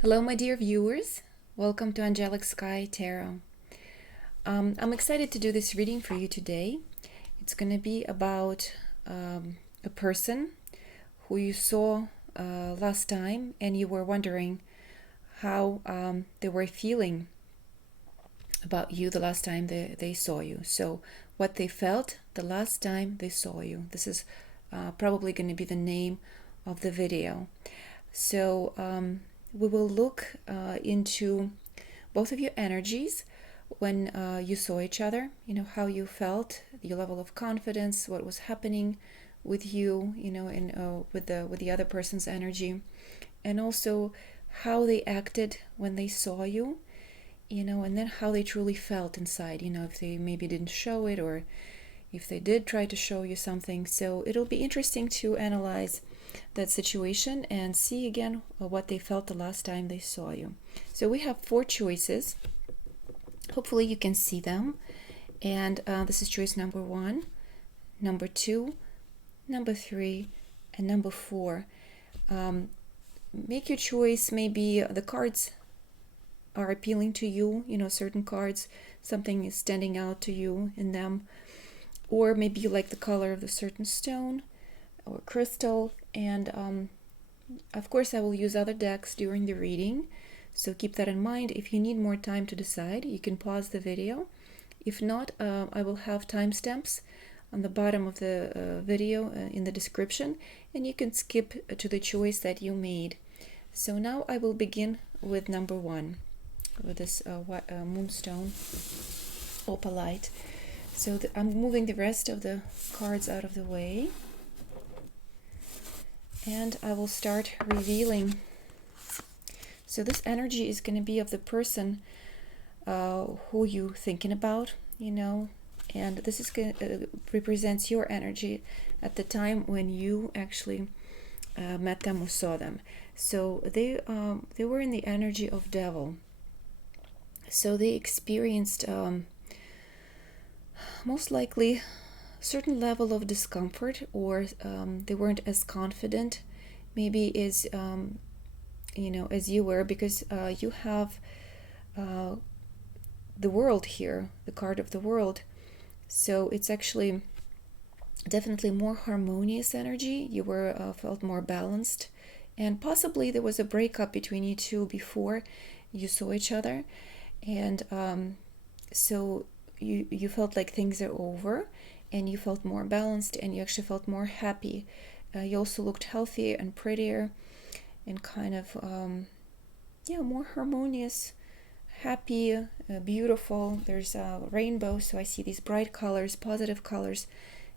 Hello, my dear viewers. Welcome to Angelic Sky Tarot. I'm excited to do this reading for you today. It's going to be about a person who you saw last time and you were wondering how they were feeling about you the last time they saw you. So, what they felt the last time they saw you. This is probably going to be the name of the video. So, we will look into both of your energies when you saw each other, how you felt, your level of confidence, what was happening with you, and with the other person's energy, and also how they acted when they saw you, and then how they truly felt inside, if they maybe didn't show it or if they did try to show you something. So it'll be interesting to analyze that situation and see again what they felt the last time they saw you. So we have 4 choices. Hopefully you can see them. And this is choice number 1, number 2, number 3, and number 4. Make your choice. Maybe the cards are appealing to you, certain cards, something is standing out to you in them. Or maybe you like the color of the certain stone or crystal. And of course I will use other decks during the reading, so keep that in mind. If you need more time to decide, you can pause the video. If not, I will have timestamps on the bottom of the video in the description, and you can skip to the choice that you made. So now I will begin with number 1, with this moonstone opalite. So I'm moving the rest of the cards out of the way. And I will start revealing. So this energy is going to be of the person who you're thinking about, and this is represents your energy at the time when you actually met them or saw them. So they were in the energy of devil. So they experienced most likely certain level of discomfort, or they weren't as confident maybe as as you were, because you have the world here, the card of the world. So it's actually definitely more harmonious energy. You were felt more balanced, and possibly there was a breakup between you two before you saw each other, and so you felt like things are over, and you felt more balanced, and you actually felt more happy. You also looked healthier and prettier and kind of more harmonious, happy, beautiful. There's a rainbow, so I see these bright colors, positive colors.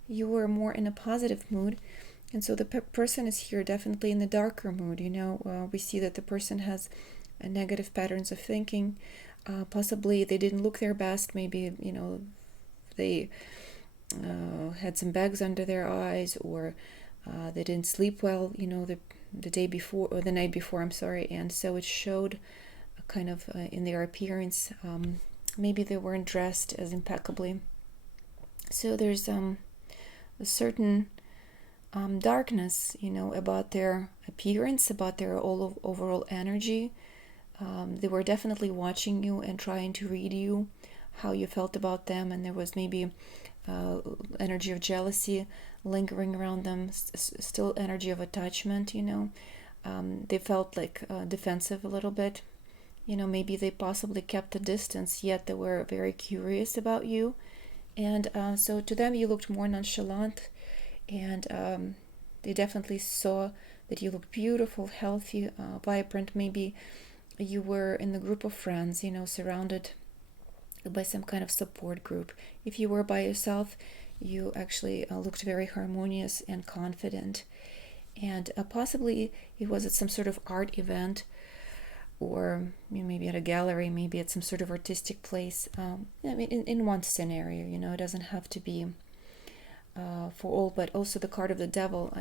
You were more in a positive mood, and so the person is here definitely in the darker mood. We see that the person has negative patterns of thinking. Possibly they didn't look their best. Maybe they had some bags under their eyes, or they didn't sleep well, the day before, or the night before, I'm sorry, and so it showed kind of in their appearance. Maybe they weren't dressed as impeccably. So there's a certain darkness, about their appearance, about their overall energy. They were definitely watching you and trying to read you, how you felt about them, and there was maybe energy of jealousy lingering around them, still energy of attachment. They felt like defensive a little bit. Maybe they possibly kept a distance, yet they were very curious about you. And so to them you looked more nonchalant, and they definitely saw that you looked beautiful, healthy, vibrant. Maybe you were in the group of friends, surrounded by some kind of support group. If you were by yourself, you actually looked very harmonious and confident. And possibly it was at some sort of art event, or maybe at a gallery, maybe at some sort of artistic place. In one scenario, it doesn't have to be for all. But also the card of the devil,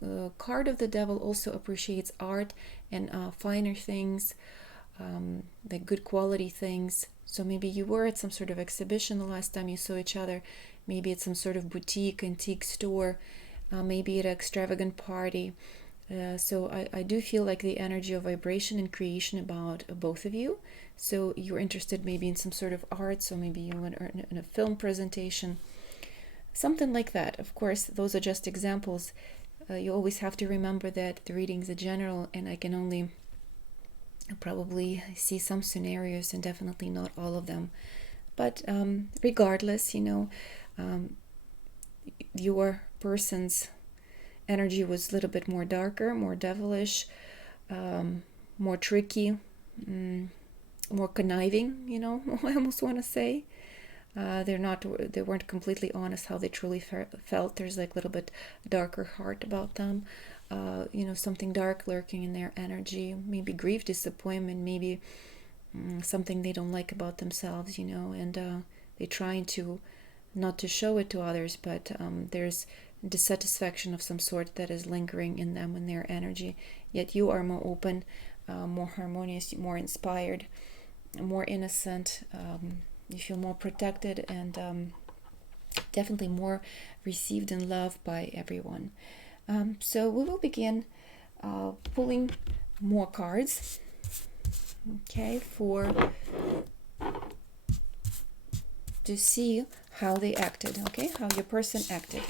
the card of the devil also appreciates art and finer things, the good quality things. So maybe you were at some sort of exhibition the last time you saw each other, maybe at some sort of boutique, antique store, maybe at an extravagant party. So I do feel like the energy of vibration and creation about both of you. So you're interested maybe in some sort of art, so maybe you want in a film presentation, something like that. Of course, those are just examples. You always have to remember that the readings are general, and I can only probably see some scenarios and definitely not all of them. But regardless, your person's energy was a little bit more darker, more devilish, more tricky, more conniving, I almost want to say. They weren't completely honest how they truly felt. There's like a little bit darker heart about them, something dark lurking in their energy, maybe grief, disappointment, maybe something they don't like about themselves, and they're trying to not to show it to others, but there's dissatisfaction of some sort that is lingering in them and their energy. Yet you are more open, more harmonious, more inspired, more innocent. You feel more protected and definitely more received and loved by everyone. So we will begin pulling more cards, okay, to see how they acted, okay, how your person acted.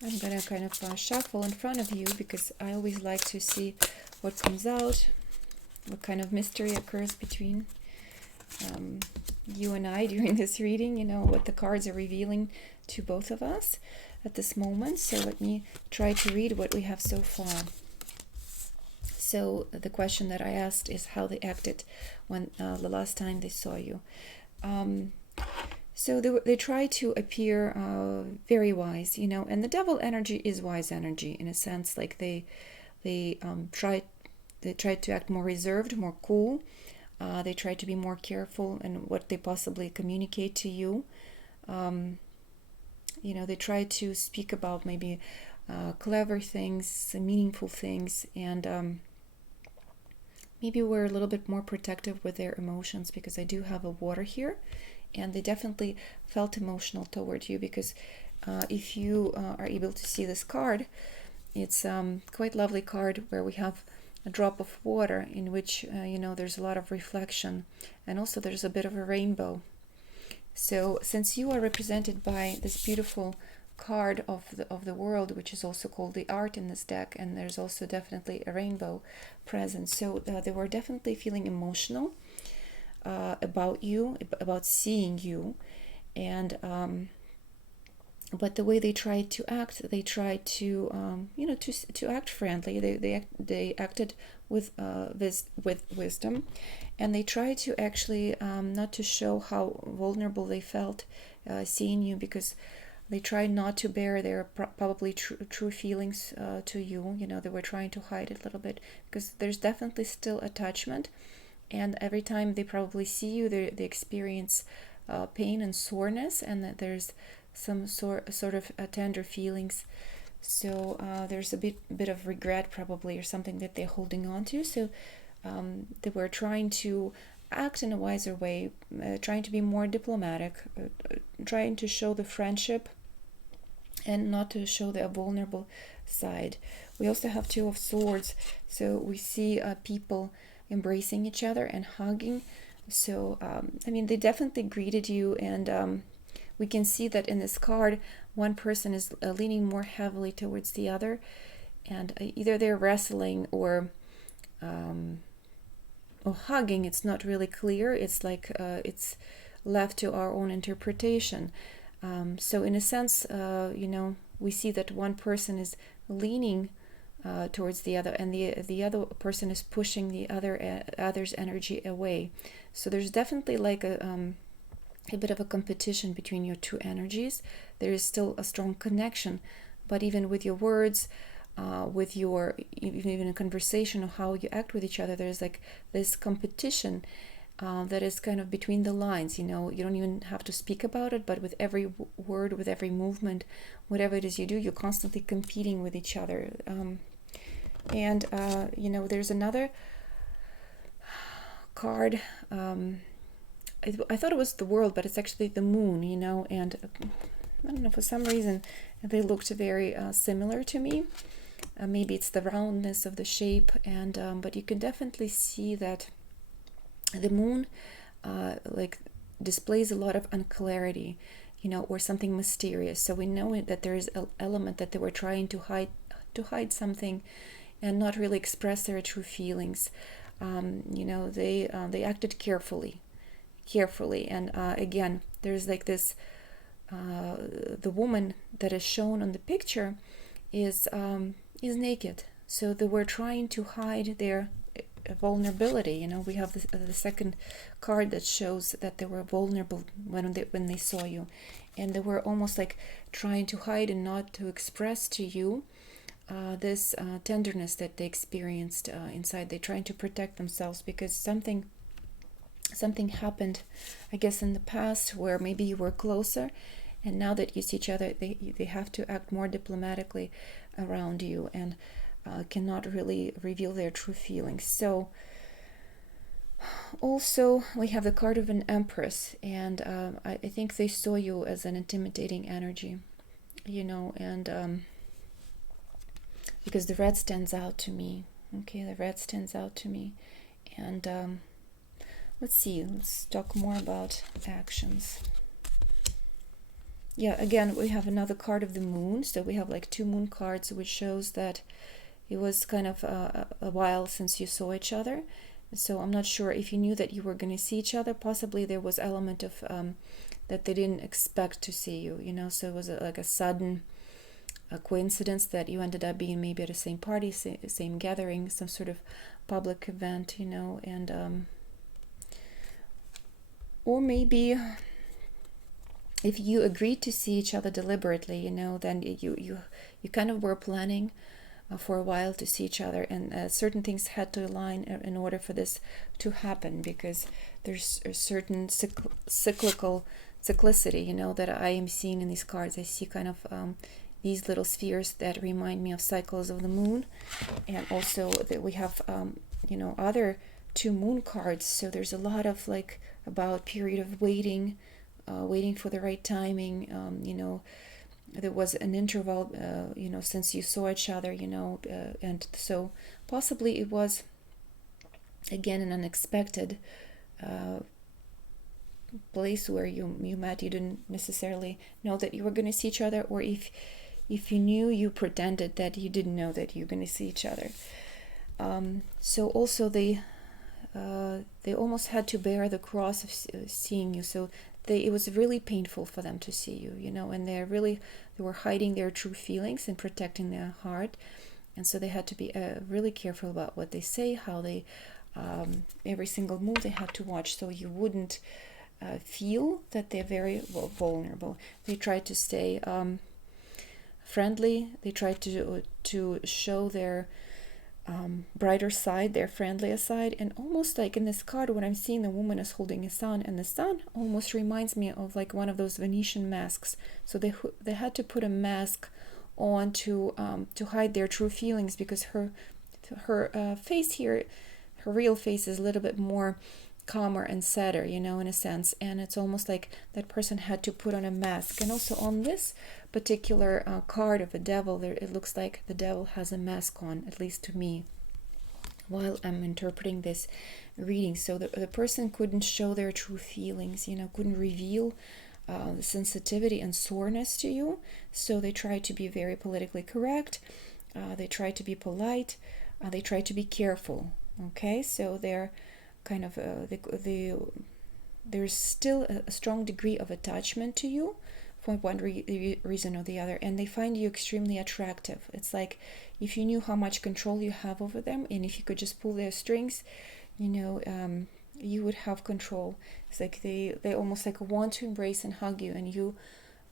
I'm gonna kind of shuffle in front of you because I always like to see what comes out, what kind of mystery occurs between you and I during this reading, what the cards are revealing to both of us at this moment. So let me try to read what we have so far. So the question that I asked is how they acted when the last time they saw you. So they try to appear very wise, and the devil energy is wise energy in a sense. Like they try to act more reserved, more cool. They try to be more careful in what they possibly communicate to you. They try to speak about maybe clever things, meaningful things, and maybe we're a little bit more protective with their emotions because I do have a water here. And they definitely felt emotional toward you because if you are able to see this card, it's quite lovely card where we have a drop of water in which there's a lot of reflection, and also there's a bit of a rainbow. So since you are represented by this beautiful card of the world, which is also called the art in this deck, and there's also definitely a rainbow present, so they were definitely feeling emotional about you, about seeing you, and but the way they tried to act, they tried to to act friendly. They acted with wisdom, and they tried to actually not to show how vulnerable they felt seeing you, because they tried not to bear their probably true feelings to you. They were trying to hide it a little bit because there's definitely still attachment. And every time they probably see you, they experience pain and soreness, and that there's some sort of tender feelings. So there's a bit of regret probably, or something that they're holding on to. So they were trying to act in a wiser way, trying to be more diplomatic, trying to show the friendship and not to show the vulnerable side. We also have Two of Swords. So we see people embracing each other and hugging. So they definitely greeted you, and we can see that in this card one person is leaning more heavily towards the other, and either they're wrestling or hugging. It's not really clear. It's like it's left to our own interpretation. So in a sense, we see that one person is leaning towards the other, and the other person is pushing the other's energy away. So there's definitely like a a bit of a competition between your two energies. There is still a strong connection, but even with your words, with your even in a conversation or how you act with each other, there's like this competition that is kind of between the lines. You don't even have to speak about it, but with every word, with every movement, whatever it is you do, you're constantly competing with each other. And there's another card. I thought it was the world, but it's actually the moon, and I don't know, for some reason they looked very similar to me. Maybe it's the roundness of the shape, and but you can definitely see that the moon displays a lot of unclarity, or something mysterious. So we know that there is an element that they were trying to hide something and not really express their true feelings. They acted carefully, and again, there's like this the woman that is shown on the picture is naked, so they were trying to hide their vulnerability. We have the second card that shows that they were vulnerable when they saw you, and they were almost like trying to hide and not to express to you this tenderness that they experienced inside. They're trying to protect themselves because something happened, I guess, in the past where maybe you were closer, and now that you see each other, they have to act more diplomatically around you and cannot really reveal their true feelings. So also we have the card of an empress, and I think they saw you as an intimidating energy, and because the red stands out to me. Okay, the red stands out to me. And let's talk more about actions. Yeah, again, we have another card of the moon. So we have like two moon cards, which shows that it was kind of a while since you saw each other. So I'm not sure if you knew that you were going to see each other. Possibly there was element of that they didn't expect to see you, so it was like a sudden coincidence that you ended up being maybe at the same party, same gathering, some sort of public event, and or maybe if you agreed to see each other deliberately, then you kind of were planning for a while to see each other, and certain things had to align in order for this to happen, because there's a certain cyclicity, that I am seeing in these cards. I see kind of these little spheres that remind me of cycles of the moon, and also that we have other two moon cards. So there's a lot of like about period of waiting for the right timing. There was an interval, since you saw each other, and so possibly it was again an unexpected place where you met. You didn't necessarily know that you were going to see each other, or if you knew, you pretended that you didn't know that you're going to see each other. So also they almost had to bear the cross of seeing you. So it was really painful for them to see you, and they were hiding their true feelings and protecting their heart. And so they had to be really careful about what they say, how they, every single move they had to watch, so you wouldn't feel that they're very vulnerable. They tried to stay friendly. They tried to show their brighter side, their friendlier side, and almost like in this card, what I'm seeing, the woman is holding a sun, and the sun almost reminds me of like one of those Venetian masks. So they had to put a mask on to hide their true feelings, because her face here, her real face is a little bit more calmer and sadder, in a sense, and it's almost like that person had to put on a mask. And also on this particular card of a devil, it looks like the devil has a mask on, at least to me, while I'm interpreting this reading. So the person couldn't show their true feelings, couldn't reveal the sensitivity and soreness to you. So they tried to be very politically correct. They tried to be polite. They tried to be careful. Okay, so they're kind of there's still a strong degree of attachment to you for one reason or the other, and they find you extremely attractive. It's like if you knew how much control you have over them, and if you could just pull their strings, you would have control. It's like they almost like want to embrace and hug you, and you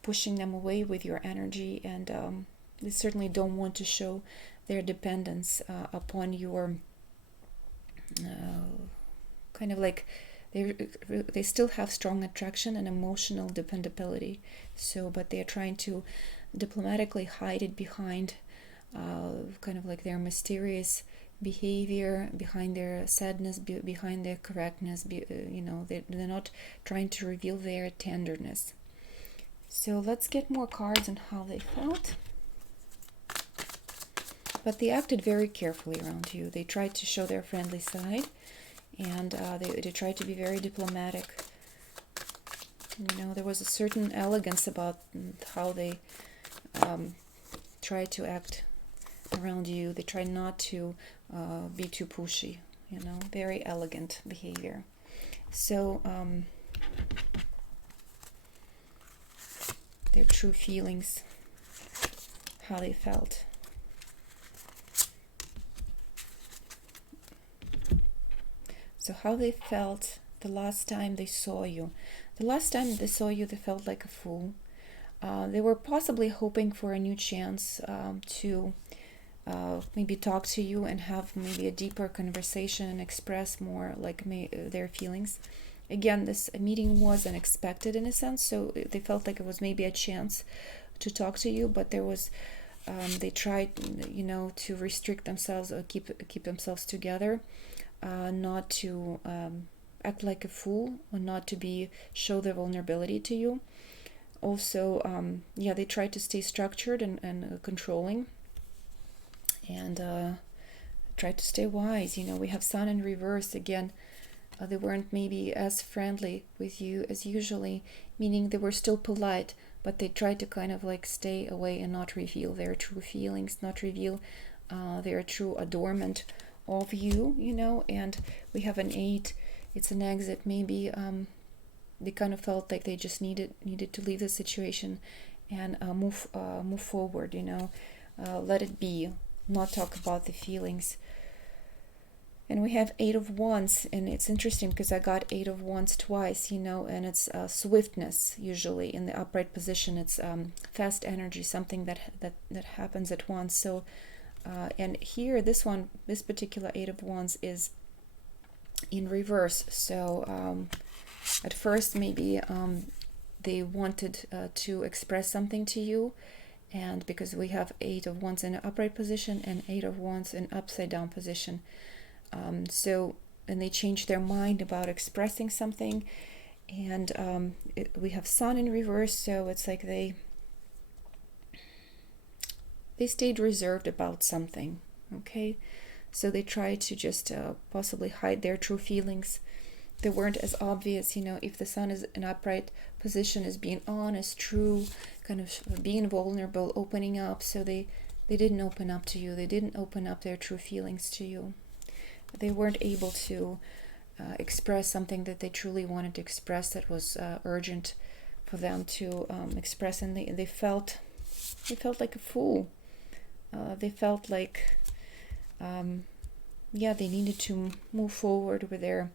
pushing them away with your energy, and they certainly don't want to show their dependence upon your kind of like they still have strong attraction and emotional dependability. So, but they're trying to diplomatically hide it behind kind of like their mysterious behavior, behind their sadness, behind their correctness. They're not trying to reveal their tenderness. So let's get more cards on how they felt. But they acted very carefully around you. They tried to show their friendly side, and they tried to be very diplomatic. There was a certain elegance about how they tried to act around you. They tried not to be too pushy, very elegant behavior. So their true feelings, how they felt. So how they felt the last time they saw you. The last time they saw you, they felt like a fool. They were possibly hoping for a new chance to maybe talk to you and have maybe a deeper conversation and express more like their feelings. Again, this meeting was unexpected in a sense, so they felt like it was maybe a chance to talk to you, but there was they tried to restrict themselves or keep themselves together, not to act like a fool, or not to show their vulnerability to you. Also, they tried to stay structured and controlling, and tried to stay wise. We have Sun in reverse again. They weren't maybe as friendly with you as usually, meaning they were still polite, but they tried to kind of like stay away and not reveal their true feelings, not reveal their true adornment of you, and we have an 8. It's an exit. Maybe they kind of felt like they just needed to leave the situation and move forward, let it be, not talk about the feelings. And we have 8 of Wands, and it's interesting because I got 8 of Wands twice, and it's swiftness. Usually in the upright position, it's fast energy, something that happens at once. So and here, this particular 8 of Wands is in reverse. So at first, maybe they wanted to express something to you, and because we have 8 of Wands in an upright position and 8 of Wands in upside down position, and they changed their mind about expressing something, and we have Sun in reverse, so it's like they stayed reserved about something. Okay, so they tried to just possibly hide their true feelings. They weren't as obvious, if the Sun is in upright position, is being honest, true, kind of being vulnerable, opening up. So they didn't open up to you. They didn't open up their true feelings to you. They weren't able to express something that they truly wanted to express, that was urgent for them to express, and they felt like a fool. They felt like they needed to move forward with their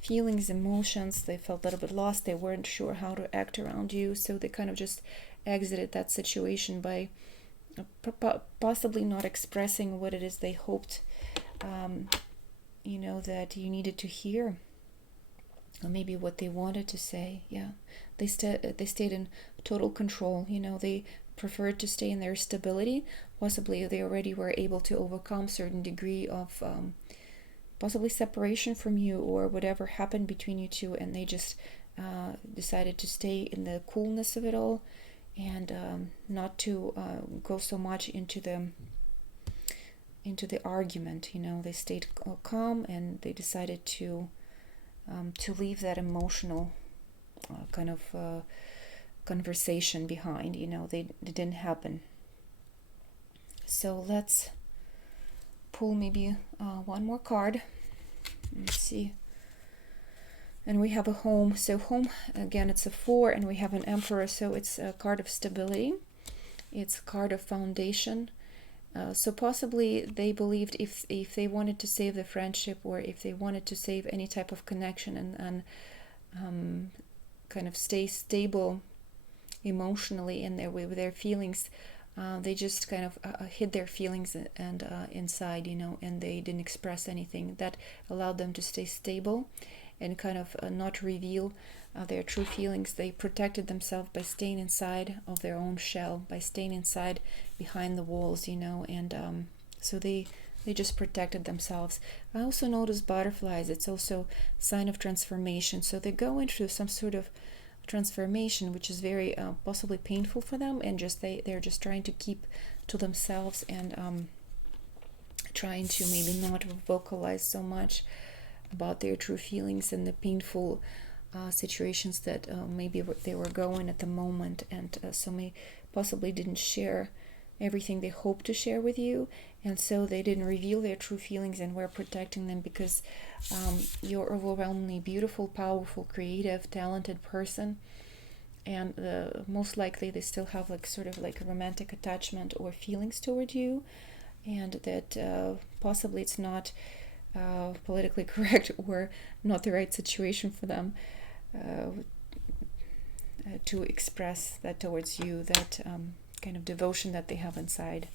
feelings, emotions. They felt a little bit lost. They weren't sure how to act around you, so they kind of just exited that situation by possibly not expressing what it is they hoped that you needed to hear, or maybe what they wanted to say. They stayed in total control. They preferred to stay in their stability. Possibly they already were able to overcome certain degree of possibly separation from you, or whatever happened between you two, and they just decided to stay in the coolness of it all, and not to go so much into the argument. They stayed calm, and they decided to leave that emotional kind of conversation behind. They didn't happen. So let's pull maybe one more card. Let's see. And we have a home. So home, again, it's a 4, and we have an Emperor, so it's a card of stability. It's a card of foundation. So possibly they believed if they wanted to save the friendship, or if they wanted to save any type of connection, and kind of stay stable emotionally in their with their feelings, they just kind of hid their feelings and inside, and they didn't express anything. That allowed them to stay stable and kind of not reveal their true feelings. They protected themselves by staying inside of their own shell, by staying inside behind the walls, and so they just protected themselves. I also noticed butterflies. It's also a sign of transformation. So they go into some sort of transformation, which is very possibly painful for them, and they're just trying to keep to themselves, and trying to maybe not vocalize so much about their true feelings and the painful situations that maybe they were going at the moment, and so possibly didn't share everything they hoped to share with you, and so they didn't reveal their true feelings, and we're protecting them because you're overwhelmingly beautiful, powerful, creative, talented person, and most likely they still have like sort of like a romantic attachment or feelings toward you, and that possibly it's not politically correct or not the right situation for them to express that towards you, that kind of devotion that they have inside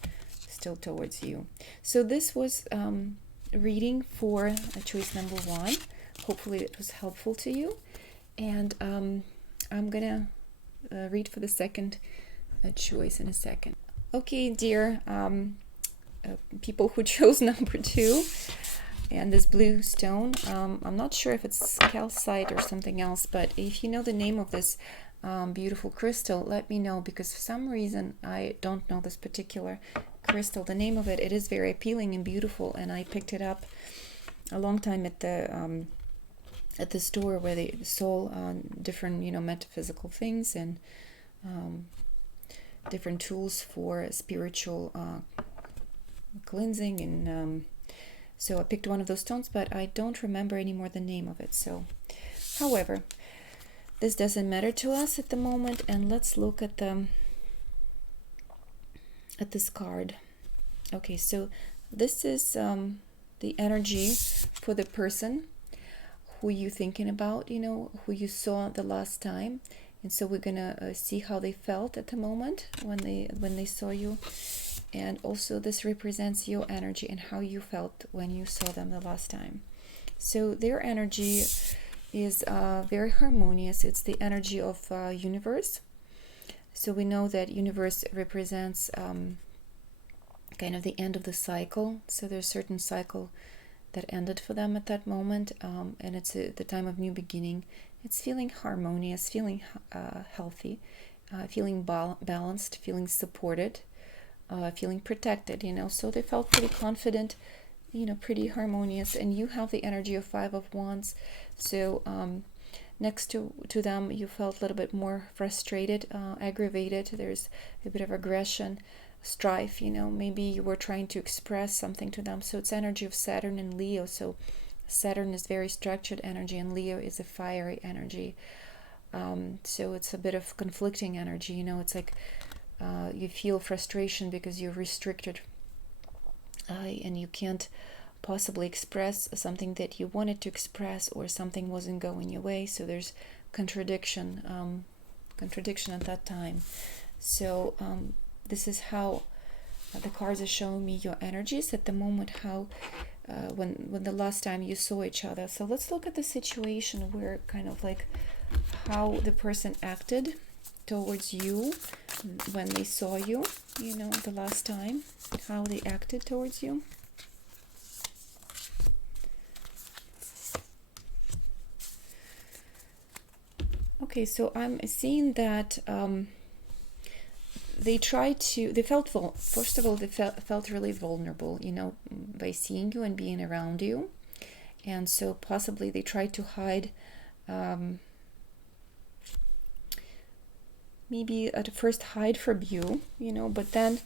still towards you. So this was reading for choice number 1. Hopefully it was helpful to you, and I'm gonna read for the second choice in a second. Okay, dear people who chose number 2 and this blue stone, I'm not sure if it's calcite or something else, but if you know the name of this beautiful crystal, let me know, because for some reason I don't know this particular crystal. The name of it is very appealing and beautiful, and I picked it up a long time at the store where they sold different metaphysical things and different tools for spiritual cleansing, and so I picked one of those stones, but I don't remember anymore the name of it. So however, this doesn't matter to us at the moment, and let's look at this card. Okay, so this is the energy for the person who you're thinking about, who you saw the last time, and so we're gonna see how they felt at the moment when they saw you, and also this represents your energy and how you felt when you saw them the last time. So their energy is very harmonious. It's the energy of universe. So we know that universe represents kind of the end of the cycle. So there's a certain cycle that ended for them at that moment, and it's the time of new beginning. It's feeling harmonious, feeling healthy, feeling balanced, feeling supported, feeling protected, so they felt pretty confident, pretty harmonious. And you have the energy of 5 of Wands, so next to them you felt a little bit more frustrated, aggravated. There's a bit of aggression, strife, maybe you were trying to express something to them. So it's energy of Saturn and Leo. So Saturn is very structured energy, and Leo is a fiery energy. So it's a bit of conflicting energy, it's like you feel frustration because you're restricted, and you can't possibly express something that you wanted to express, or something wasn't going your way. So there's contradiction at that time. So this is how the cards are showing me your energies at the moment, how when the last time you saw each other. So let's look at the situation where kind of like how the person acted towards you when they saw you, the last time, how they acted towards you. Okay, so I'm seeing that they felt, first of all, they felt really vulnerable, by seeing you and being around you. And so possibly they tried to hide, maybe at first hide from you, but then,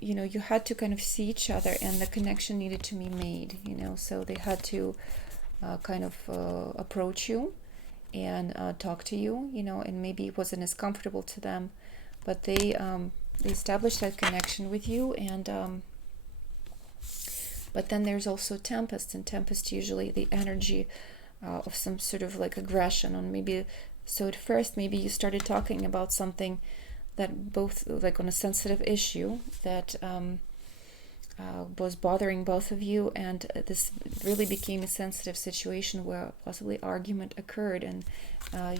you had to kind of see each other, and the connection needed to be made, so they had to kind of approach you and talk to you, and maybe it wasn't as comfortable to them, but they established that connection with you, and But then there's also tempest, and tempest usually the energy of some sort of like aggression on maybe. So at first maybe you started talking about something that both like on a sensitive issue that was bothering both of you, and this really became a sensitive situation where possibly argument occurred, and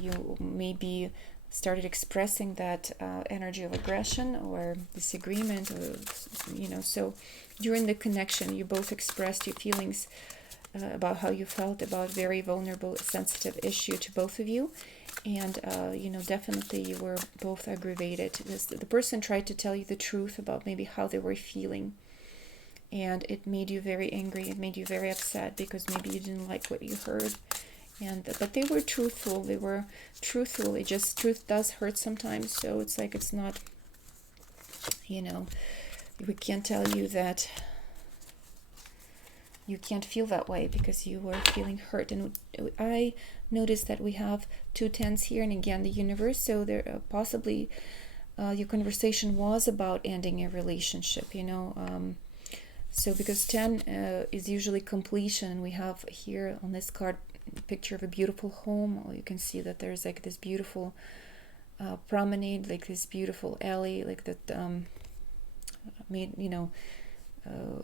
you maybe started expressing that energy of aggression or disagreement, or so during the connection you both expressed your feelings about how you felt about very vulnerable, sensitive issue to both of you. And definitely you were both aggravated. The person tried to tell you the truth about maybe how they were feeling, and it made you very angry. It made you very upset because maybe you didn't like what you heard. But they were truthful. They were truthful. It just, truth does hurt sometimes. So it's like, it's not, we can't tell you that you can't feel that way because you were feeling hurt. And I noticed that we have 2 tens here, and again the universe. So there possibly your conversation was about ending a relationship. So because 10 is usually completion, and we have here on this card picture of a beautiful home. You can see that there's like this beautiful promenade, like this beautiful alley, like that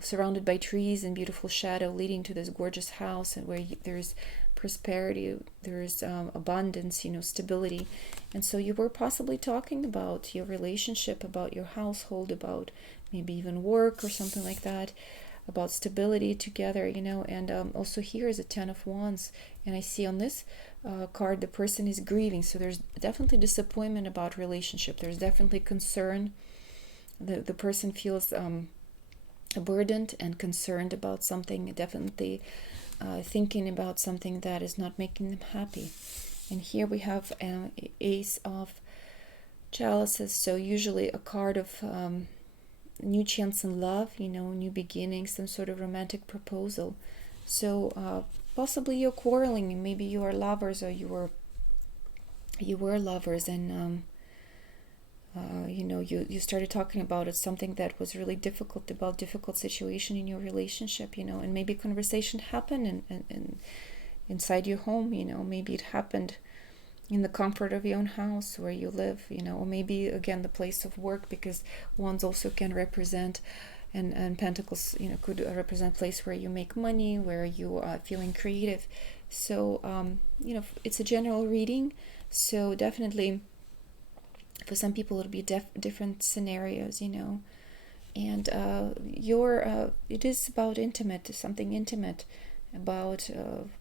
surrounded by trees and beautiful shadow, leading to this gorgeous house, and where there's prosperity, there's abundance, stability. And so you were possibly talking about your relationship, about your household, about maybe even work or something like that, about stability together, and also here is a 10 of Wands, and I see on this card the person is grieving. So there's definitely disappointment about relationship. There's definitely concern. The person feels burdened and concerned about something, definitely thinking about something that is not making them happy. And here we have an Ace of Chalices, so usually a card of new chance in love, new beginnings, some sort of romantic proposal. So possibly you're quarreling, maybe you are lovers, or you were lovers, and you started talking about it, something that was really difficult, about difficult situation in your relationship, and maybe conversation happened in inside your home, maybe it happened in the comfort of your own house where you live, or maybe again the place of work, because wands also can represent, and pentacles, could represent place where you make money, where you are feeling creative. So it's a general reading, so definitely for some people it'll be different scenarios, and it is about something intimate, about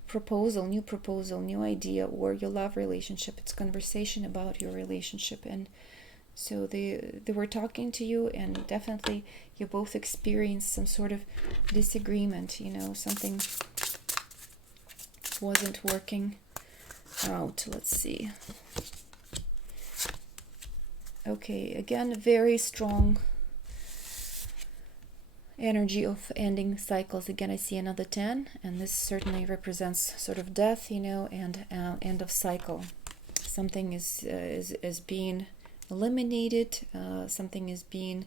proposal, new idea, or your love relationship. It's conversation about your relationship. And so they were talking to you, and definitely you both experienced some sort of disagreement, something wasn't working out. Let's see. Okay, again, very strong energy of ending cycles. Again, I see another 10, and this certainly represents sort of death, and end of cycle. Something is being eliminated, something is being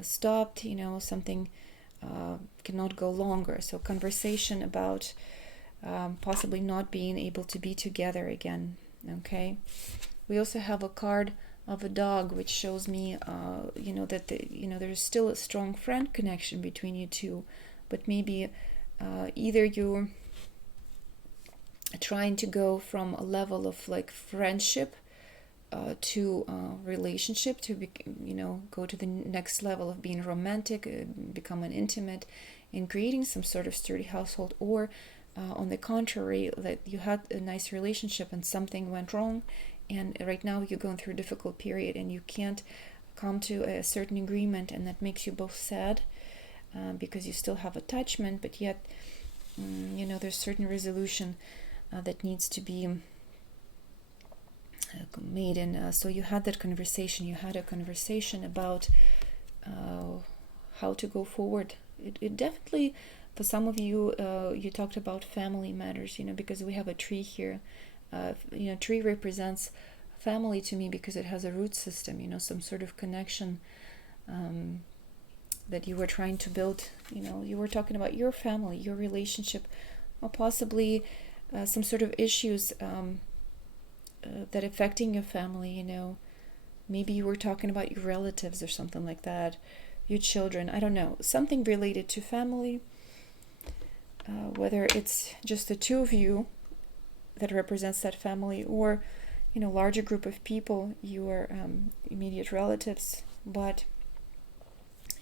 stopped, something cannot go longer. So conversation about possibly not being able to be together again. Okay, we also have a card of a dog, which shows me that there's still a strong friend connection between you two, but maybe either you're trying to go from a level of like friendship to relationship, to go to the next level of being romantic, become an intimate, and creating some sort of sturdy household, or on the contrary, that you had a nice relationship and something went wrong, and right now you're going through a difficult period and you can't come to a certain agreement, and that makes you both sad because you still have attachment, but yet there's certain resolution that needs to be made. And so you had that conversation. You had a conversation about how to go forward. It definitely, for some of you, you talked about family matters, because we have a tree here. Tree represents family to me because it has a root system, some sort of connection that you were trying to build. You were talking about your family, your relationship, or possibly some sort of issues that affecting your family. Maybe you were talking about your relatives or something like that, your children, I don't know, something related to family, whether it's just the two of you that represents that family, or larger group of people, your immediate relatives.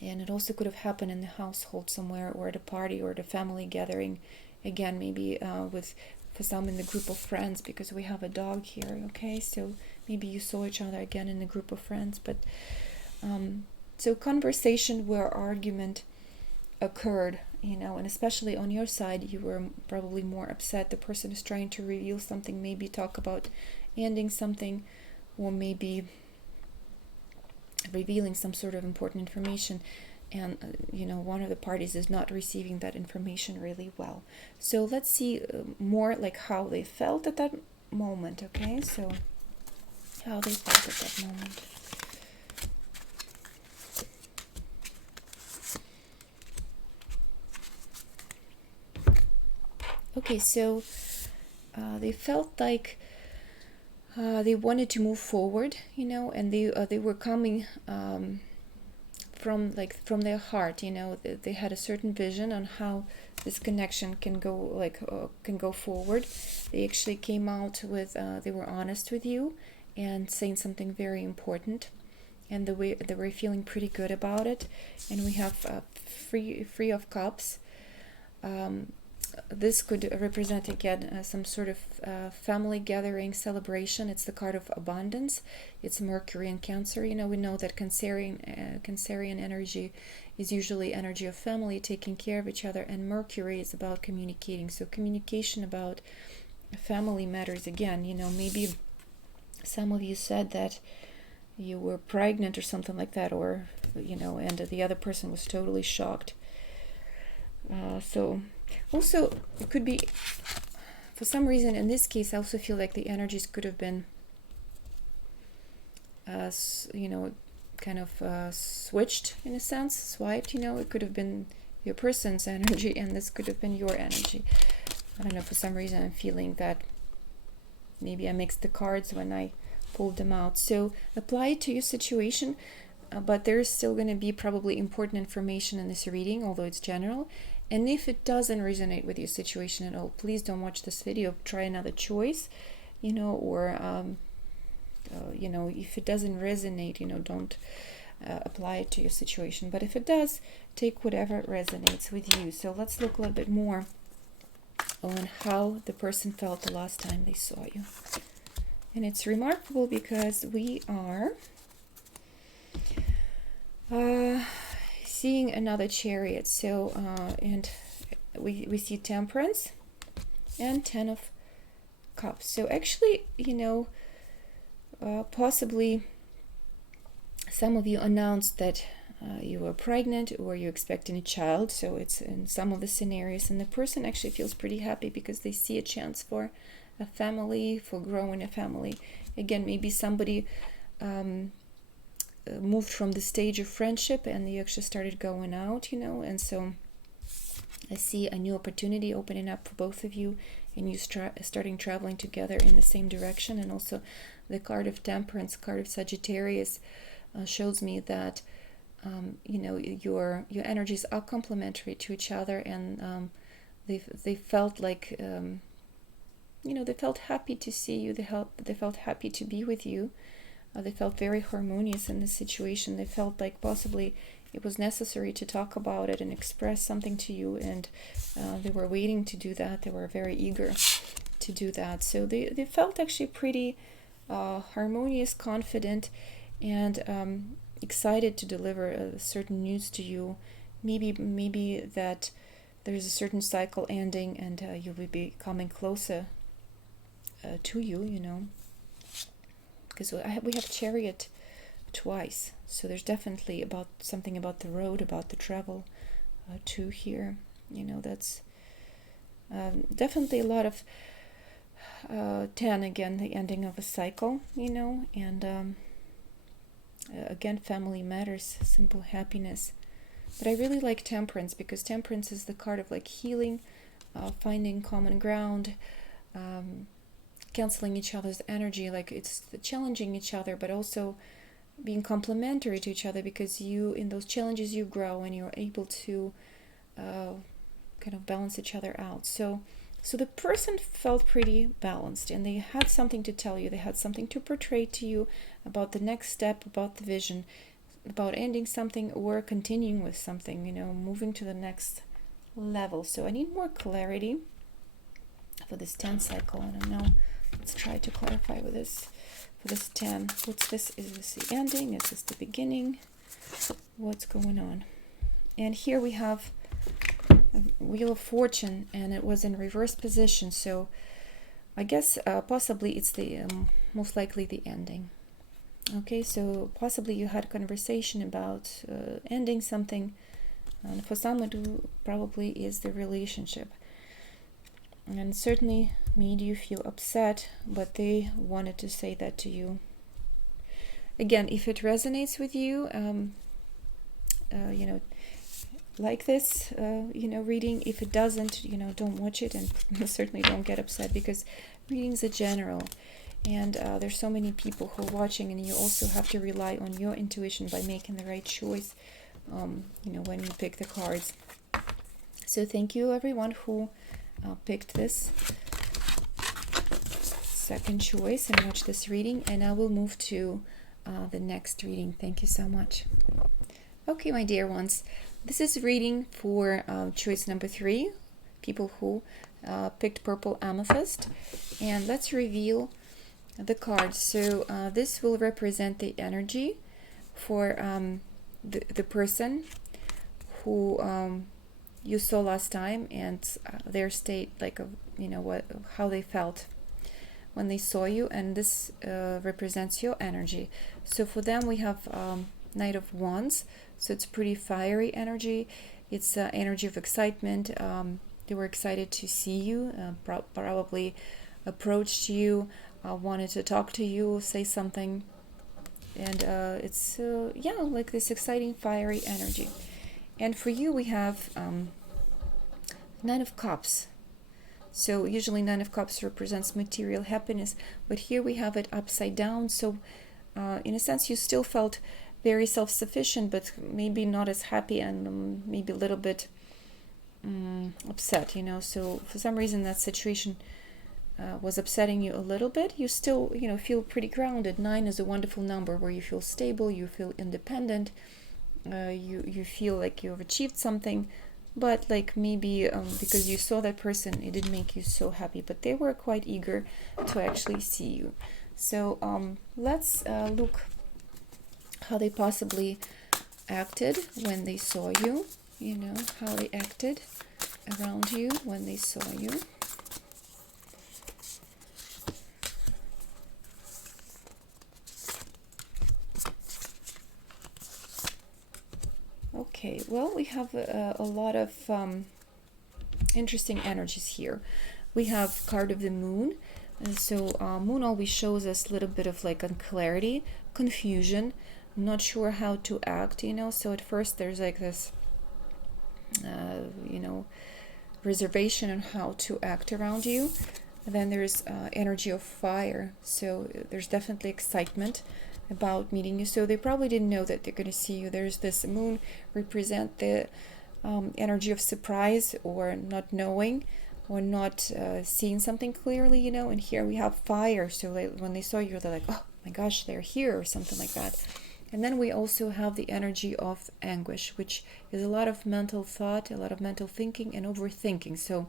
And it also could have happened in the household somewhere, or at a party, or at a family gathering. Again, maybe for some in the group of friends, because we have a dog here. Okay, so maybe you saw each other again in a group of friends. But so conversation where argument occurred, and especially on your side, you were probably more upset. The person is trying to reveal something, maybe talk about ending something, or maybe revealing some sort of important information, and one of the parties is not receiving that information really well. So let's see more like how they felt at that moment. Okay, so how they felt at that moment. Okay, so they felt like they wanted to move forward, and they were coming from their heart. They had a certain vision on how this connection can go forward. They actually came out with they were honest with you and saying something very important, and they were feeling pretty good about it. And we have Three of Cups. This could represent again some sort of family gathering, celebration. It's the card of abundance. It's Mercury and Cancer. We know that Cancerian energy is usually energy of family, taking care of each other, and Mercury is about communicating. So communication about family matters again. Maybe some of you said that you were pregnant or something like that, or and the other person was totally shocked. So also it could be, for some reason in this case, I also feel like the energies could have been kind of switched in a sense, swiped. It could have been your person's energy and this could have been your energy. I don't know, for some reason I'm feeling that maybe I mixed the cards when I pulled them out. So apply it to your situation, but there's still going to be probably important information in this reading, although it's general. And if it doesn't resonate with your situation at all, please don't watch this video. Try another choice, or if it doesn't resonate, don't apply it to your situation. But if it does, take whatever resonates with you. So let's look a little bit more on how the person felt the last time they saw you. And it's remarkable because we are seeing another Chariot. So and we see Temperance and Ten of Cups. So actually, possibly some of you announced that you were pregnant or you're expecting a child. So it's in some of the scenarios, and the person actually feels pretty happy because they see a chance for a family, for growing a family. Again, maybe somebody moved from the stage of friendship and you actually started going out, and so I see a new opportunity opening up for both of you, and you starting traveling together in the same direction. And also the card of Temperance, card of Sagittarius, shows me that your energies are complementary to each other, and they felt like they felt happy to see you. They felt happy to be with you. They felt very harmonious in this situation. They felt like possibly it was necessary to talk about it and express something to you, and they were waiting to do that. They were very eager to do that. So they felt actually pretty harmonious, confident, and excited to deliver certain news to you. Maybe that there's a certain cycle ending, and you will be coming closer to you, because we have Chariot twice, so there's definitely something about the road, about the travel to here. That's definitely a lot of 10, again, the ending of a cycle, and again, family matters, simple happiness. But I really like Temperance, because Temperance is the card of like healing, finding common ground, canceling each other's energy. Like it's challenging each other, but also being complementary to each other, because you, in those challenges, you grow and you're able to kind of balance each other out. So the person felt pretty balanced, and they had something to tell you. They had something to portray to you about the next step, about the vision, about ending something or continuing with something, moving to the next level. So I need more clarity for this 10 cycle. I don't know. Let's try to clarify with this. For this 10, what's this? Is this the ending? Is this the beginning? What's going on? And here we have a Wheel of Fortune, and it was in reverse position. So I guess possibly it's the most likely the ending. Okay, so possibly you had a conversation about ending something, and for someone who probably is the relationship, and certainly made you feel upset, but they wanted to say that to you. Again, if it resonates with you, like this, reading. If it doesn't, don't watch it, and certainly don't get upset, because readings are general, and there's so many people who are watching, and you also have to rely on your intuition by making the right choice, when you pick the cards. So thank you everyone who picked this second choice and watched this reading, and I will move to the next reading. Thank you so much. Okay, my dear ones, this is reading for choice number 3, people who picked Purple Amethyst, and let's reveal the cards. So this will represent the energy for the person who you saw last time, and their state, like how they felt when they saw you, and this represents your energy. So for them we have Knight of Wands, so it's pretty fiery energy. It's energy of excitement. They were excited to see you, probably approached you, wanted to talk to you, say something, and it's like this exciting fiery energy. And for you we have Nine of Cups. So usually Nine of Cups represents material happiness, but here we have it upside down. So in a sense you still felt very self-sufficient, but maybe not as happy, and maybe a little bit upset, so for some reason that situation was upsetting you a little bit. You still feel pretty grounded. 9 is a wonderful number where you feel stable, you feel independent, you feel like you've achieved something, but like maybe because you saw that person, it didn't make you so happy, but they were quite eager to actually see you. So let's look how they possibly acted when they saw you, how they acted around you when they saw you. Okay, well, we have a lot of interesting energies here. We have card of the Moon. So Moon always shows us a little bit of like unclarity, confusion, not sure how to act, so at first there's like this reservation on how to act around you. And then there's energy of fire, so there's definitely excitement about meeting you. So they probably didn't know that they're going to see you. There's this Moon represent the energy of surprise, or not knowing, or not seeing something clearly, and here we have fire. So when they saw you, they're like, oh my gosh, they're here, or something like that. And then we also have the energy of anguish, which is a lot of mental thought, a lot of mental thinking and overthinking. So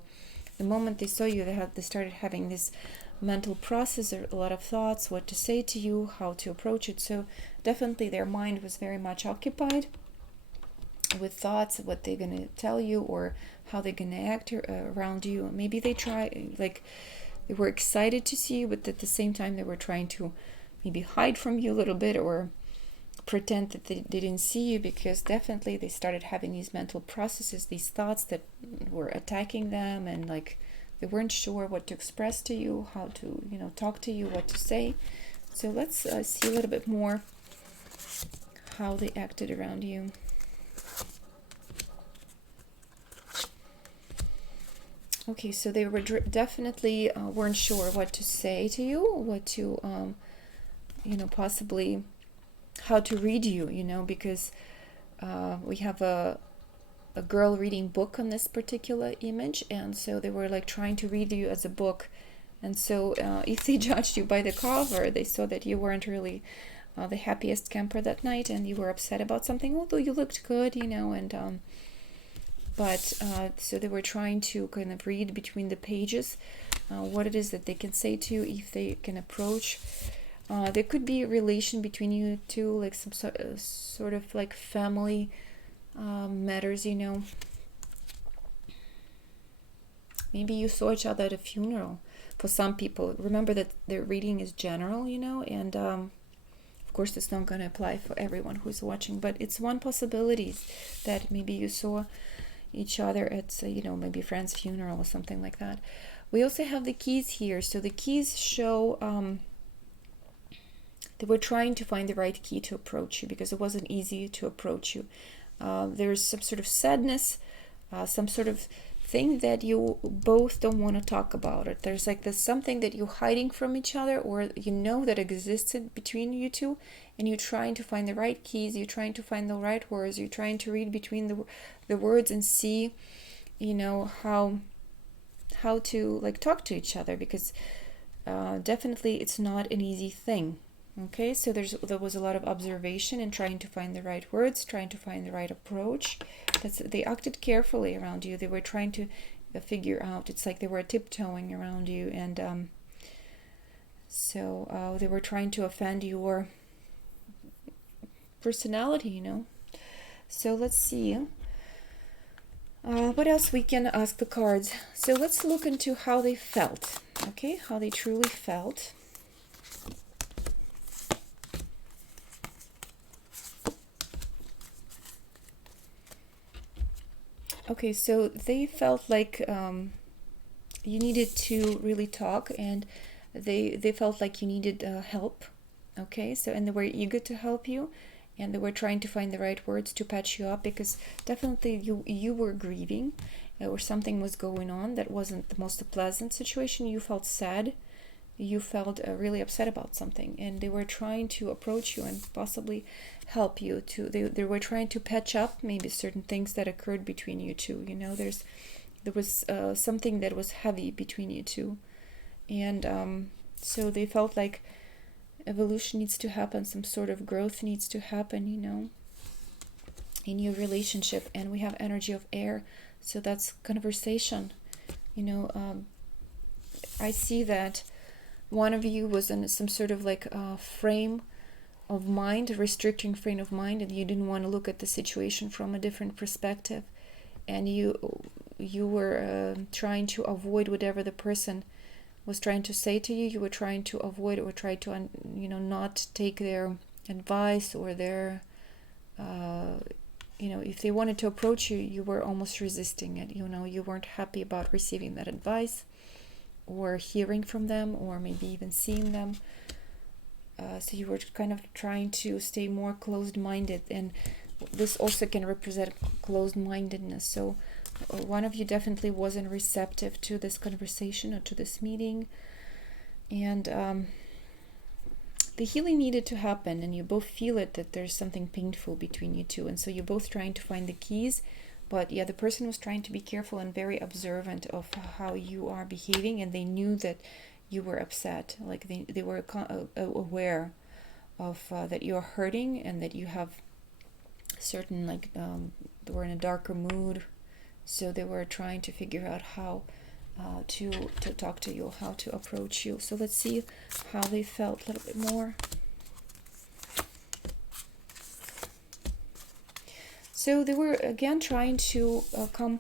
the moment they saw you, they started having this mental process, a lot of thoughts, what to say to you, how to approach it. So definitely their mind was very much occupied with thoughts, what they're going to tell you, or how they're going to act around you. Maybe they were excited to see you, but at the same time they were trying to maybe hide from you a little bit, or pretend that they didn't see you, because definitely they started having these mental processes, these thoughts that were attacking them, and like they weren't sure what to express to you, how to talk to you, what to say. So let's see a little bit more how they acted around you. Okay, so they were definitely weren't sure what to say to you, what to, possibly how to read you, because we have a girl reading book on this particular image, and so they were like trying to read you as a book. And so if they judged you by the cover, they saw that you weren't really the happiest camper that night, and you were upset about something, although you looked good, and but so they were trying to kind of read between the pages what it is that they can say to you, if they can approach. There could be a relation between you two, like some sort of like family matters, Maybe you saw each other at a funeral. For some people, remember that the reading is general, and of course it's not going to apply for everyone who's watching, but it's one possibility that maybe you saw each other at, maybe friend's funeral or something like that. We also have the keys here. So the keys show they were trying to find the right key to approach you, because it wasn't easy to approach you. There's some sort of sadness, some sort of thing that you both don't want to talk about it. There's like this something that you're hiding from each other, or that existed between you two, and you're trying to find the right keys, you're trying to find the right words, you're trying to read between the words and see, how to like talk to each other, because definitely it's not an easy thing. Okay, so there was a lot of observation and trying to find the right words, trying to find the right approach. They acted carefully around you. They were trying to figure out. It's like they were tiptoeing around you, and so they were trying to offend your personality. So let's see. What else we can ask the cards? So let's look into how they felt. Okay, how they truly felt. Okay, so they felt like you needed to really talk, and they felt like you needed help. Okay, so and they were eager to help you, and they were trying to find the right words to patch you up, because definitely you were grieving, or something was going on that wasn't the most pleasant situation. You felt sad, you felt really upset about something, and they were trying to approach you and possibly help you to. They were trying to patch up maybe certain things that occurred between you two. There was something that was heavy between you two, and so they felt like evolution needs to happen, some sort of growth needs to happen, in your relationship. And we have energy of air, so that's conversation. I see that one of you was in some sort of like frame of mind, a restricting frame of mind, and you didn't want to look at the situation from a different perspective, and you were trying to avoid whatever the person was trying to say to you. You were trying to avoid, or try to not take their advice, or their if they wanted to approach you, you were almost resisting it. You weren't happy about receiving that advice, or hearing from them, or maybe even seeing them. So you were kind of trying to stay more closed-minded, and this also can represent closed-mindedness. So one of you definitely wasn't receptive to this conversation or to this meeting, and the healing needed to happen, and you both feel it, that there's something painful between you two, and so you're both trying to find the keys. But yeah, the person was trying to be careful and very observant of how you are behaving, and they knew that you were upset. Like they were aware of that you are hurting, and that you have certain they were in a darker mood. So they were trying to figure out how to talk to you, how to approach you. So let's see how they felt a little bit more. So they were again trying to come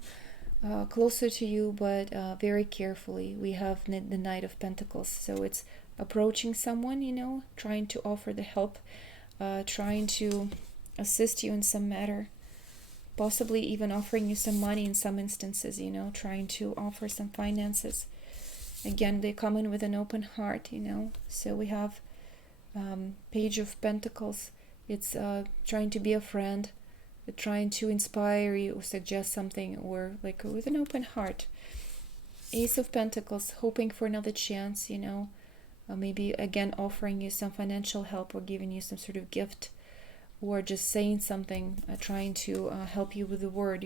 closer to you, but very carefully. We have the Knight of Pentacles, so it's approaching someone, trying to offer the help, trying to assist you in some matter, possibly even offering you some money in some instances, trying to offer some finances. Again, they come in with an open heart, So we have Page of Pentacles. It's trying to be a friend, trying to inspire you or suggest something, or like with an open heart. Ace of Pentacles, hoping for another chance, maybe again offering you some financial help or giving you some sort of gift, or just saying something, trying to help you with the word,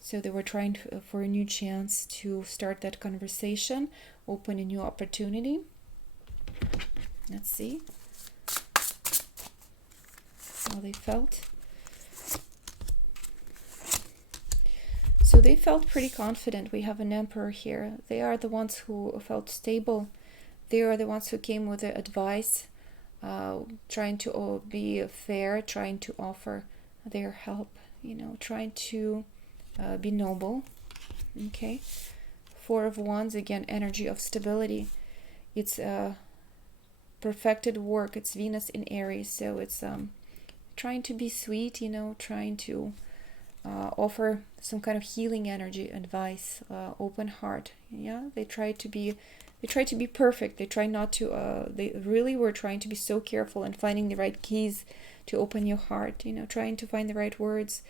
So they were trying for a new chance to start that conversation, open a new opportunity. Let's see how they felt. So they felt pretty confident. We have an Emperor here. They are the ones who felt stable. They are the ones who came with the advice, trying to be fair, trying to offer their help, trying to be noble. Okay. Four of Wands, again, energy of stability. It's perfected work. It's Venus in Aries, so it's trying to be sweet, trying to offer some kind of healing energy, advice, open heart. Yeah, they try to be perfect. They try not to. They really were trying to be so careful and finding the right keys to open your heart. Trying to find the right words.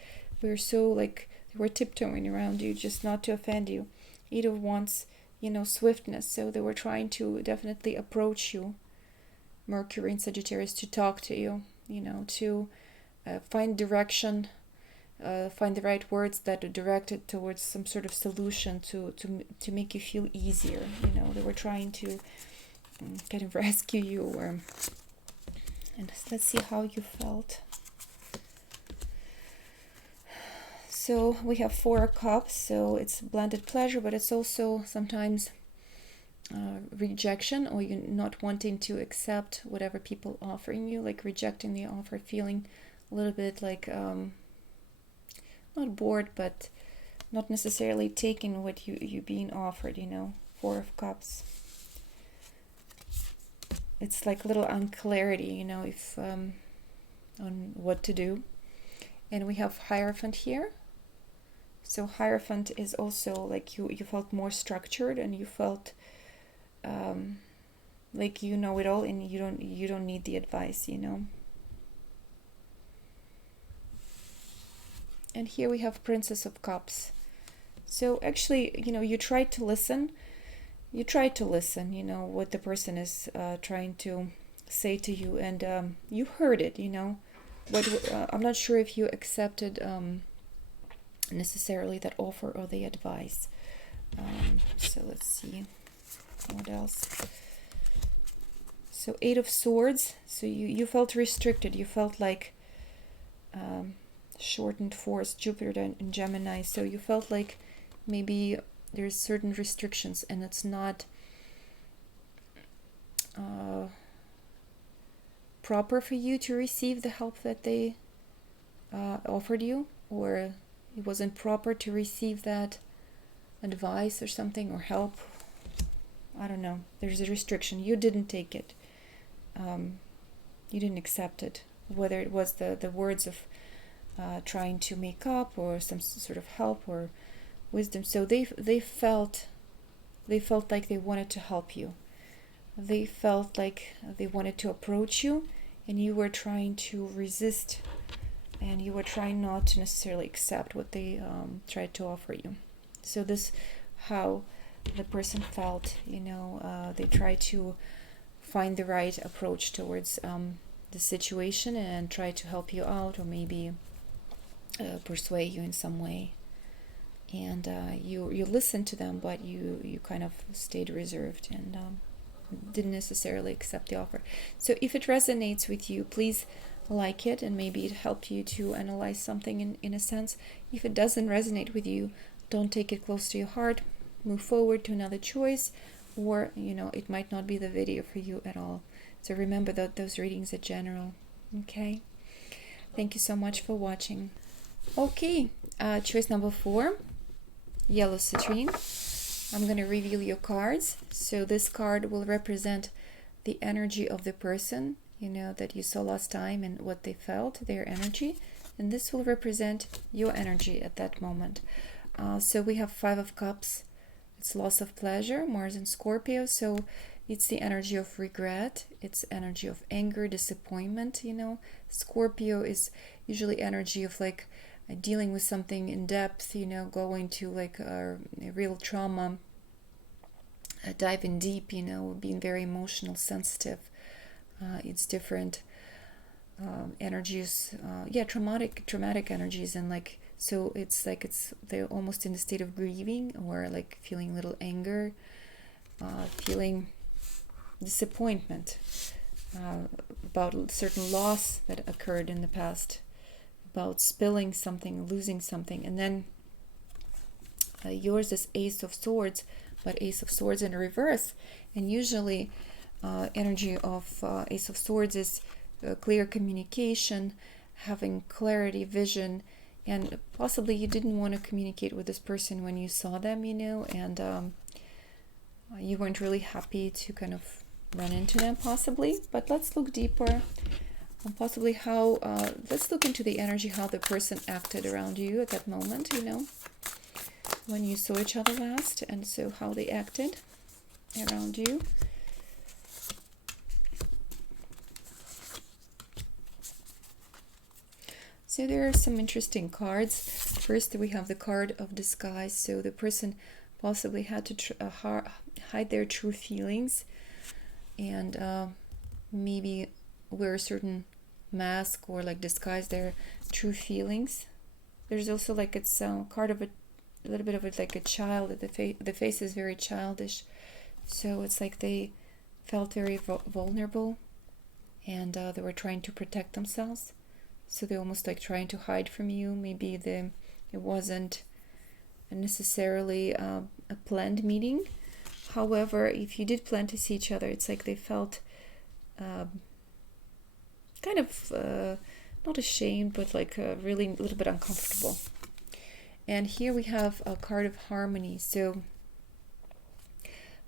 We were so they were tiptoeing around you, just not to offend you. Eight of Wands, swiftness. So they were trying to definitely approach you, Mercury and Sagittarius, to talk to you. To find direction. Find the right words that are directed towards some sort of solution to make you feel easier. They were trying to kind of rescue you. And let's see how you felt. So we have Four of Cups, so it's blended pleasure, but it's also sometimes rejection, or you not wanting to accept whatever people offering you, like rejecting the offer, feeling a little bit like not bored, but not necessarily taking what you being offered. Four of Cups. It's like a little unclarity, if on what to do. And we have Hierophant here. So Hierophant is also like you felt more structured, and you felt like you know it all, and you don't need the advice. And here we have Princess of Cups. So actually, you tried to listen. You tried to listen, what the person is trying to say to you, and you heard it, But I'm not sure if you accepted necessarily that offer or the advice. So let's see what else. So Eight of Swords. So you felt restricted. You felt like shortened force, Jupiter and Gemini. So you felt like maybe there's certain restrictions, and it's not proper for you to receive the help that they offered you, or it wasn't proper to receive that advice or something, or help. I don't know. There's a restriction. You didn't take it. You didn't accept it, whether it was the words of trying to make up, or some sort of help or wisdom. So they felt like they wanted to help you. They felt like they wanted to approach you, and you were trying to resist, and you were trying not to necessarily accept what they tried to offer you. So this how the person felt. They tried to find the right approach towards the situation and try to help you out, or maybe persuade you in some way. And you listened to them, but you kind of stayed reserved and didn't necessarily accept the offer. So if it resonates with you, please like it, and maybe it helped you to analyze something in a sense. If it doesn't resonate with you, don't take it close to your heart. Move forward to another choice, or it might not be the video for you at all. So remember that those readings are general. Okay, thank you so much for watching. Okay, choice number 4, yellow citrine. I'm going to reveal your cards. So this card will represent the energy of the person, that you saw last time, and what they felt, their energy. And this will represent your energy at that moment. So we have Five of Cups. It's loss of pleasure, Mars and Scorpio. So it's the energy of regret. It's energy of anger, disappointment. Scorpio is usually energy of dealing with something in depth, going to a real trauma, diving deep, being very emotional, sensitive. It's different energies, traumatic energies, and like, so it's like they're almost in a state of grieving, or like feeling a little anger, feeling disappointment about certain loss that occurred in the past, about spilling something, losing something. And then yours is Ace of Swords, but Ace of Swords in reverse. And usually energy of Ace of Swords is clear communication, having clarity, vision, and possibly you didn't want to communicate with this person when you saw them, and you weren't really happy to kind of run into them, possibly. But let's look deeper on possibly how, let's look into the energy, how the person acted around you at that moment, when you saw each other last, and so how they acted around you. So there are some interesting cards. First, we have the card of disguise. So the person possibly had to hide their true feelings, and maybe wear a certain mask, or like disguise their true feelings. There's also like it's a card of a little bit of it like a child. The face is very childish, so it's like they felt very vulnerable, and they were trying to protect themselves. So they're almost like trying to hide from you. Maybe it wasn't necessarily a planned meeting. However, if you did plan to see each other, it's like they felt kind of not ashamed, but like really a little bit uncomfortable. And here we have a card of harmony. So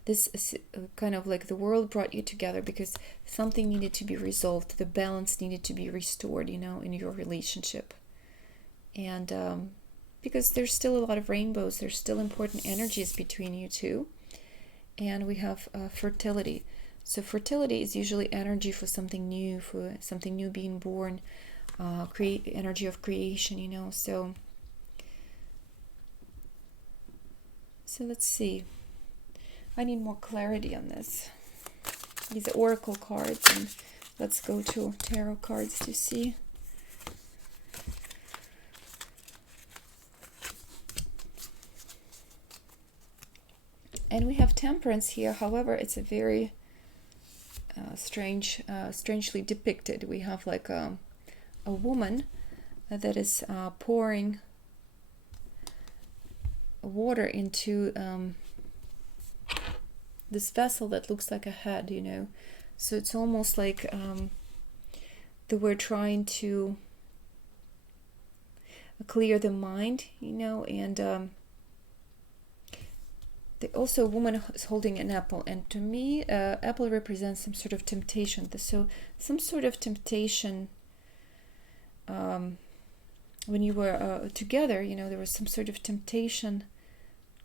this is kind of like the world brought you together because something needed to be resolved. The balance needed to be restored, in your relationship. And because there's still a lot of rainbows, there's still important energies between you two. And we have fertility. So fertility is usually energy for something new being born, energy of creation, So let's see. I need more clarity on this. These are oracle cards, and let's go to tarot cards to see. And we have temperance here. However, it's a very strangely depicted. We have like a woman that is pouring water into this vessel that looks like a head, So it's almost like they were trying to clear the mind, and also a woman is holding an apple, and to me apple represents some sort of temptation. So some sort of temptation when you were together, there was some sort of temptation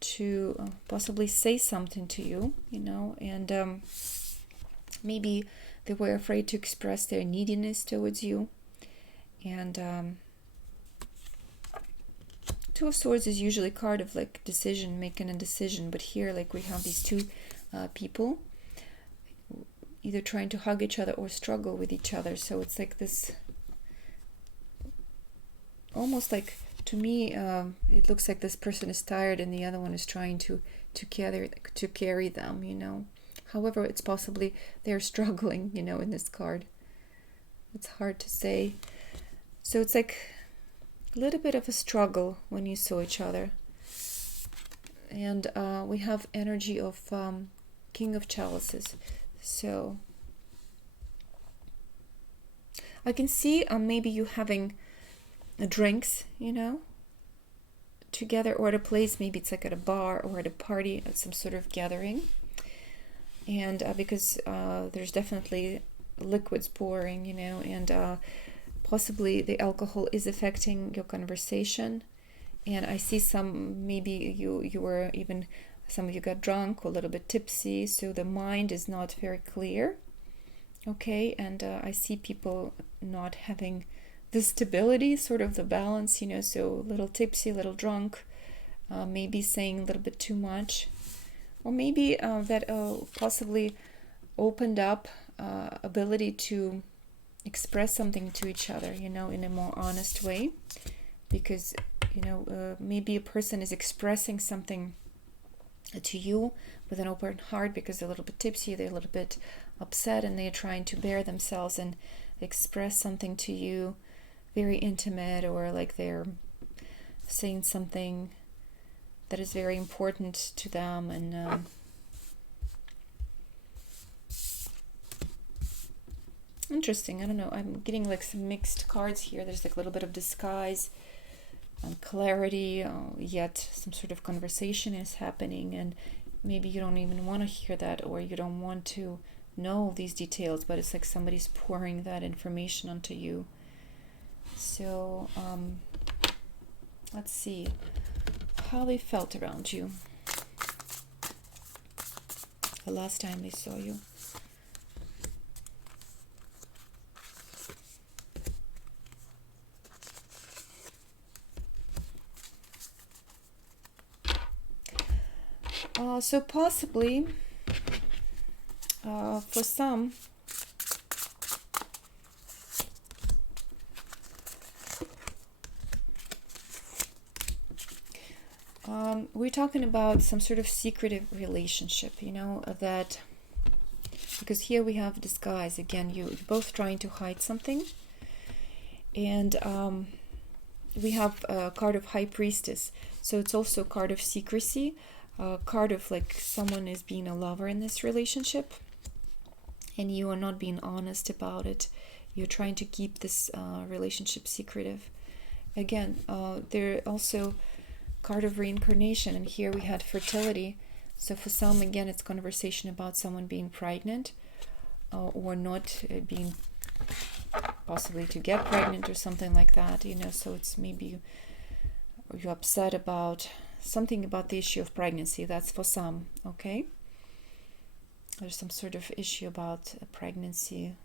to possibly say something to you, and maybe they were afraid to express their neediness towards you. And Two of Swords is usually a card of like making a decision, but here like we have these two people either trying to hug each other or struggle with each other. So it's like this, almost like, to me it looks like this person is tired and the other one is trying to carry them, However, it's possibly they're struggling, in this card. It's hard to say. So it's like a little bit of a struggle when you saw each other. And we have energy of King of Chalices. So I can see maybe you having drinks, together, or at a place. Maybe it's like at a bar or at a party, at some sort of gathering. And because there's definitely liquids pouring, and possibly the alcohol is affecting your conversation. And I see maybe you were even, some of you got drunk or a little bit tipsy, so the mind is not very clear. Okay, and I see people not having the stability, sort of the balance, so a little tipsy, a little drunk, maybe saying a little bit too much, or maybe that possibly opened up ability to express something to each other, in a more honest way, because maybe a person is expressing something to you with an open heart because they're a little bit tipsy, they're a little bit upset, and they're trying to bear themselves and express something to you very intimate, or like they're saying something that is very important to them. And interesting, I don't know, I'm getting like some mixed cards here. There's like a little bit of disguise and clarity, yet some sort of conversation is happening, and maybe you don't even want to hear that, or you don't want to know these details, but it's like somebody's pouring that information onto you. So let's see how they felt around you the last time they saw you. So possibly for some, we're talking about some sort of secretive relationship, that, because here we have disguise again, you're both trying to hide something, and we have a card of High Priestess, so it's also a card of secrecy, a card of like someone is being a lover in this relationship, and you are not being honest about it. You're trying to keep this relationship secretive. Again, there also card of reincarnation, and here we had fertility. So for some, again, it's conversation about someone being pregnant, or not being, possibly to get pregnant or something like that, so it's maybe you're upset about something about the issue of pregnancy. That's for some, okay? There's some sort of issue about a pregnancy.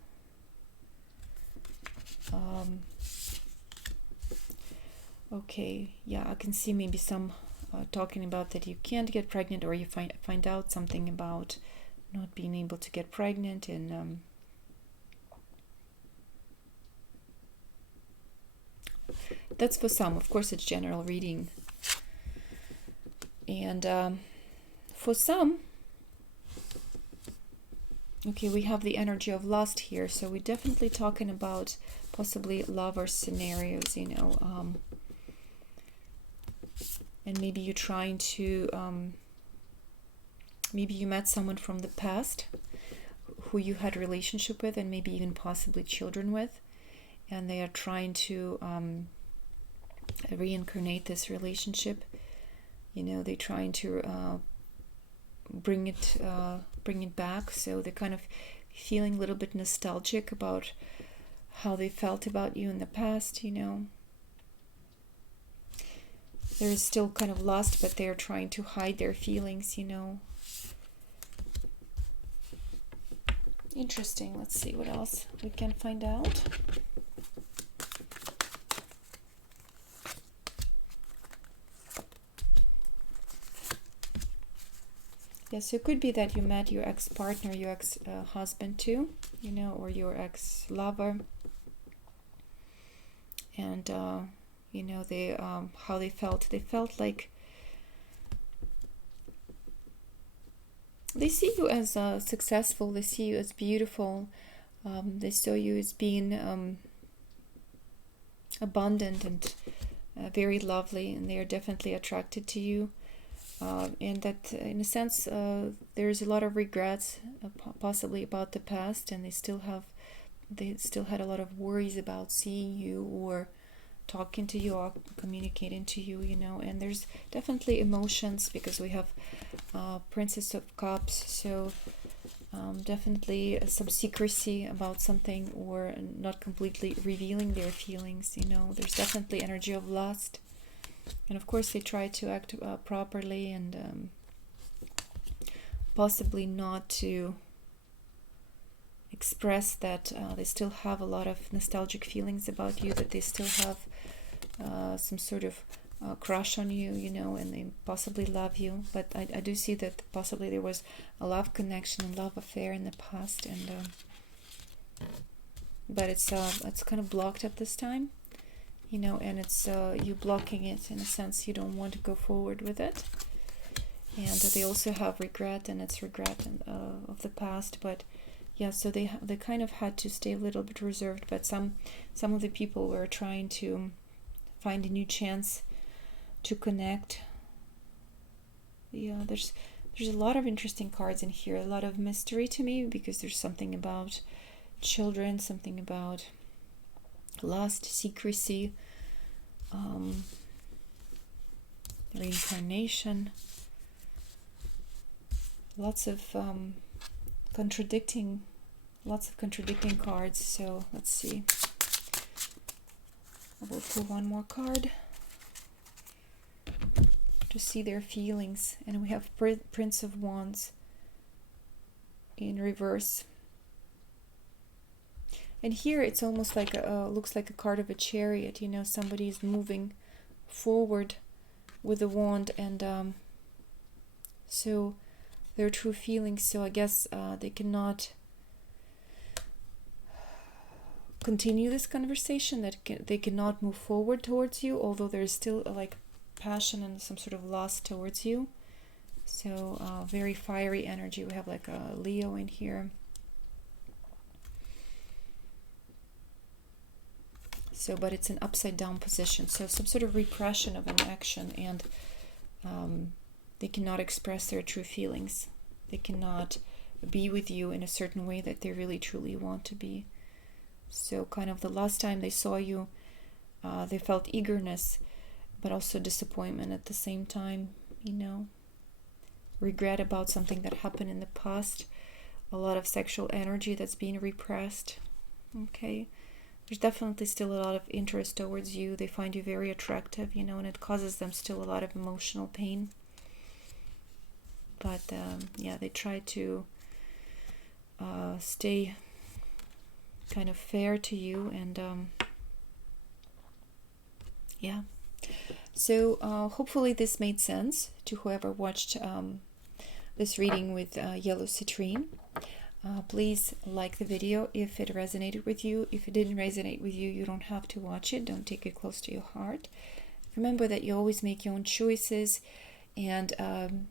Okay, yeah, I can see maybe some talking about that you can't get pregnant, or you find out something about not being able to get pregnant, and that's for some. Of course, it's general reading. And for some, okay, we have the energy of lust here, so we're definitely talking about possibly lover scenarios, and maybe you're trying to, maybe you met someone from the past who you had a relationship with, and maybe even possibly children with, and they are trying to reincarnate this relationship. They're trying to bring it back, so they're kind of feeling a little bit nostalgic about how they felt about you in the past. There is still kind of lust, but they're trying to hide their feelings. Interesting. Let's see what else we can find out. Yes, it could be that you met your ex-partner, your ex-husband too, or your ex-lover, and they how they felt. They felt like they see you as successful. They see you as beautiful. They saw you as being abundant and very lovely, and they are definitely attracted to you. And that, in a sense, there's a lot of regrets, possibly about the past, and they still had a lot of worries about seeing you or talking to you or communicating to you, and there's definitely emotions, because we have Princess of Cups, so definitely some secrecy about something, or not completely revealing their feelings. There's definitely energy of lust. And of course, they try to act properly, and possibly not to express that they still have a lot of nostalgic feelings about you, that they still have some sort of crush on you, you know, and they possibly love you. But I do see that possibly there was a love connection and love affair in the past, and but it's kind of blocked at this time, you know, and it's you blocking it in a sense. You don't want to go forward with it, and they also have regret, and it's regret of the past. But yeah, so they kind of had to stay a little bit reserved. But some of the people were trying to find a new chance to connect. Yeah, there's a lot of interesting cards in here, a lot of mystery to me, because there's something about children, something about lust, secrecy, reincarnation, lots of contradicting cards. So let's see, I will pull one more card to see their feelings. And we have Prince of Wands in reverse. And here it's almost like looks like a card of a chariot, you know, somebody is moving forward with the wand, and so their true feelings. So I guess they cannot continue this conversation, that they cannot move forward towards you, although there's still like passion and some sort of lust towards you. So very fiery energy. We have like a Leo in here. So, but it's an upside down position. So some sort of repression of an action, and they cannot express their true feelings. They cannot be with you in a certain way that they really truly want to be. So kind of the last time they saw you, they felt eagerness, but also disappointment at the same time, you know, regret about something that happened in the past, a lot of sexual energy that's being repressed. Okay, there's definitely still a lot of interest towards you. They find you very attractive, you know, and it causes them still a lot of emotional pain. But yeah, they try to stay kind of fair to you, and yeah. So hopefully this made sense to whoever watched this reading with yellow citrine. Please like the video if it resonated with you. If it didn't resonate with you, you don't have to watch it. Don't take it close to your heart. Remember that you always make your own choices, and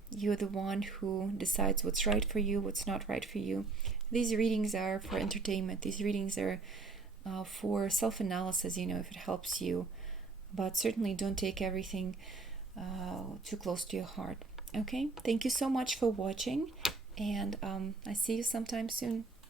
you're the one who decides what's right for you, what's not right for you. These readings are for entertainment. These readings are for self-analysis, you know, if it helps you. But certainly don't take everything too close to your heart. Okay, thank you so much for watching, and I see you sometime soon.